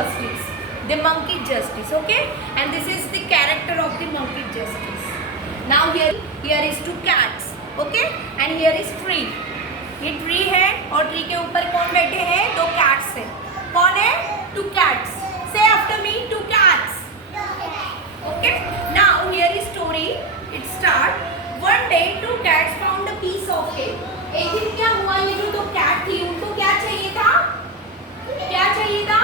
justice. The monkey justice, okay? And this is the character of the monkey justice. Now here is two cats, okay? And here is tree. ये tree है और tree के ऊपर कौन बैठे हैं? दो कैट्स हैं. कौन है? Two cats. Say after me, two cats. Okay? Now here is story. It start. One day two cats found a piece of cake. एक दिन क्या हुआ? ये जो दो कैट थी उनको क्या चाहिए था? क्या चाहिए था?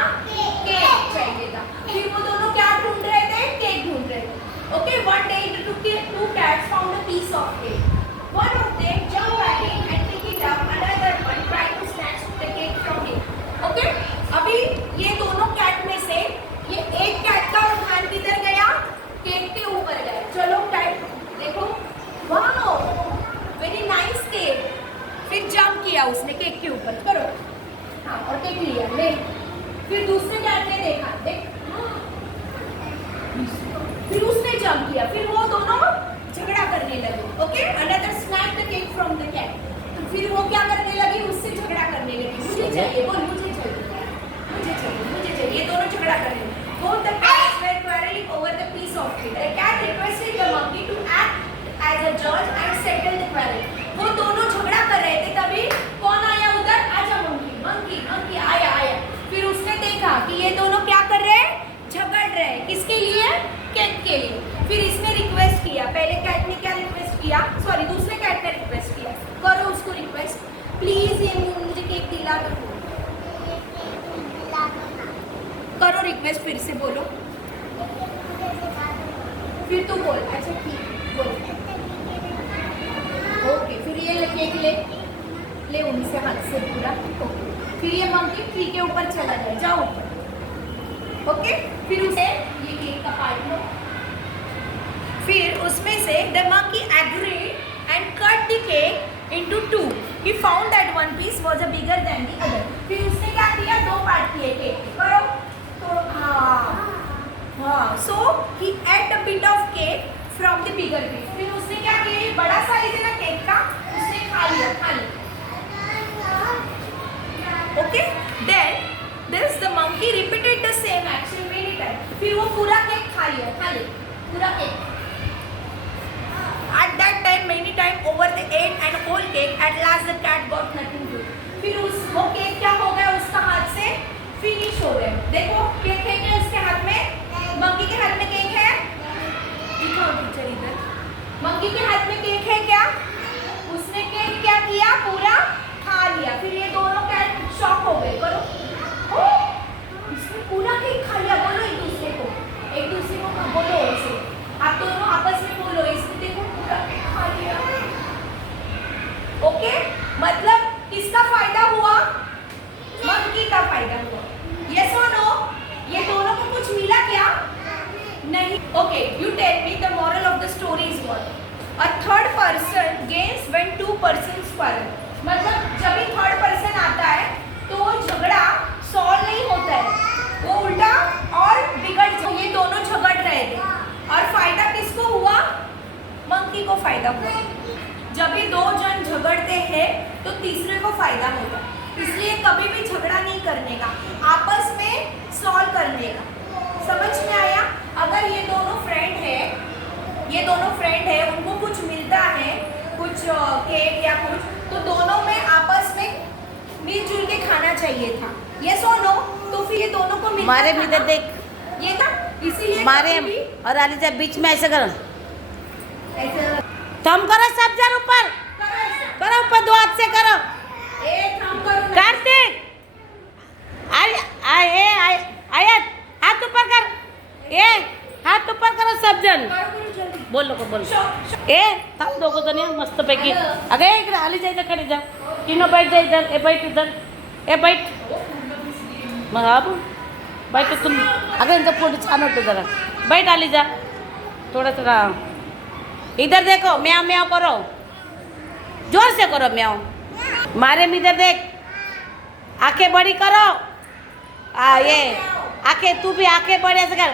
केक चाहिए था. फिर वो दोनों क्या ढूंढ रहे थे? केक ढूंढ रहे थे. Okay? One day the two cats found a piece of cake. One of them jumped back in and picked it up. Another one tried to snatch the cake from it. Okay? अभी ये दोनों cat में से ये एक cat का ध्यान किधर गया? केक के ऊपर गया. चलो कैट देखो. Wow, very nice cake. फिर जंप किया उसने केक के ऊपर. करो. हाँ, और केक लिया. ले. फिर दूसरे कैट ने देखा. देख. फिर उसने जंप किया. फिर वो दोनों झगड़ा करने लगे. Okay? Another snap the cake from the cat. तो फिर वो क्या करने लगी? उससे झगड़ा करने लगी. मुझे चाहिए. बोल मुझे चाहिए. मुझे चाहिए. मुझे चाहिए. ये दोनों झगड़ा कर रहे हैं. Both the cats were quarreling over the piece of cake. The cat requested the monkey to act as a judge and settle the quarrel. वो दोनों झगड़ा कर रहे थे. तभी कौन आया उधर? आजा मंकी. मंकी मंकी आया आया. फिर उसने देखा कि ये दोनों क्या कर रहे हैं? झगड़ रहे हैं. किसके लिए? केक के लिए. फिर इसने रिक्वेस्ट किया. पहले कैट ने क्या रिक्वेस्ट किया? सॉरी, दूसरे कैट ने रिक्वेस्ट किया. करो उसको रिक्वेस्ट. प्लीज ये मुझे केक दिला दो. करो रिक्वेस्ट. फिर से बोलो. फिर तू बोल. अच्छा ठीक बोल. ओके. फिर ये केक ले उनसे हाथ से पूरा. ओके. फिर ये मंकी ट्री के ऊपर चला गया. जाओ ऊपर. ओके. फिर उसे ये केक का पार्ट लो. फिर उसमें से the monkey agreed and cut the cake into two. He found that one piece was a bigger than the other. फिर उसने क्या किया? दो पार्ट किए केक. करो. तो हाँ. So he ate a bit of cake from the bigger piece. फिर उसने क्या किया? ये बड़ा साइज है ना केक का, उसने खा लिया. Okay? Then the monkey repeated the same action many times. फिर वो पूरा केक खा लिया. पूरा cake. At that time, many times over the ate and whole cake. At last, the cat got nothing to do. फिर वो cake क्या हो गया? उसका हाथ से फिनिश हो गया. देखो केक है क्या उसके हाथ में? मंकी के हाथ में केक है. दिखाओ टीचर इधर. मंकी के हाथ में केक है क्या? उसने केक क्या किया? पूरा खा लिया. फिर ये दोनों कैट शॉक हो गए. करो. इसने पूरा केक खा लिया. बोलो एक दूसरे को बोलो ऐसे. आप दोनों आपस में बोलो. इसने देखो पूरा केक खा लिया. ओके? मतलब किसका फायदा हुआ? मंकी का फायदा हुआ. यस और नो? ये दोनों को कुछ मिला क्या? नहीं. Okay. You tell me the moral of the story is what? A third person gains when two persons quarrel. मतलब जब भी थर्ड पर्सन आता है तो वो झगड़ा सॉल्व नहीं होता है. वो उल्टा और बिगड़ जाता है. ये दोनों झगड़ रहे थे और फायदा किसको हुआ? मंकी को फायदा हुआ. जब भी दो जन झगड़ते हैं तो तीसरे को फायदा होगा. इसलिए कभी भी झगड़ा नहीं करने का, आपस में सॉल्व करने का. समझ में आया? अगर ये दोनों फ्रेंड है उनको कुछ मिलता है, कुछ केक या कुछ, तो दोनों में आपस में मिलजुल के खाना चाहिए था. ये सोनो. तो फिर ये दोनों को मिलता मारे इधर देख. ये था. इसीलिए मारे. और आलिजा बीच में ऐसे करो. थम करो सब जन ऊपर करो. ऊपर दो हाथ से करो. कार्तिक आयत हाथ ऊपर कर. हाथ ऊपर करो सब जन. बोलो. थम दोगो तो नहीं मस्त पैकी. अगे इकडे आली जा. इधर खड़ी जा. तीनों बैठ जा इधर. बैठ इधर. बैठ. मग अब बैठ तुम. अगं इनका फोटो छान होतो जरा. बैठ आली जा. थोड़ा थोड़ा इधर देखो. म्याओ म्याओ करो. जोर से करो म्याओ. मारे में इधर देख. आंखें बड़ी करो. ये आंखें. तू भी आंखें बड़ी ऐसे कर.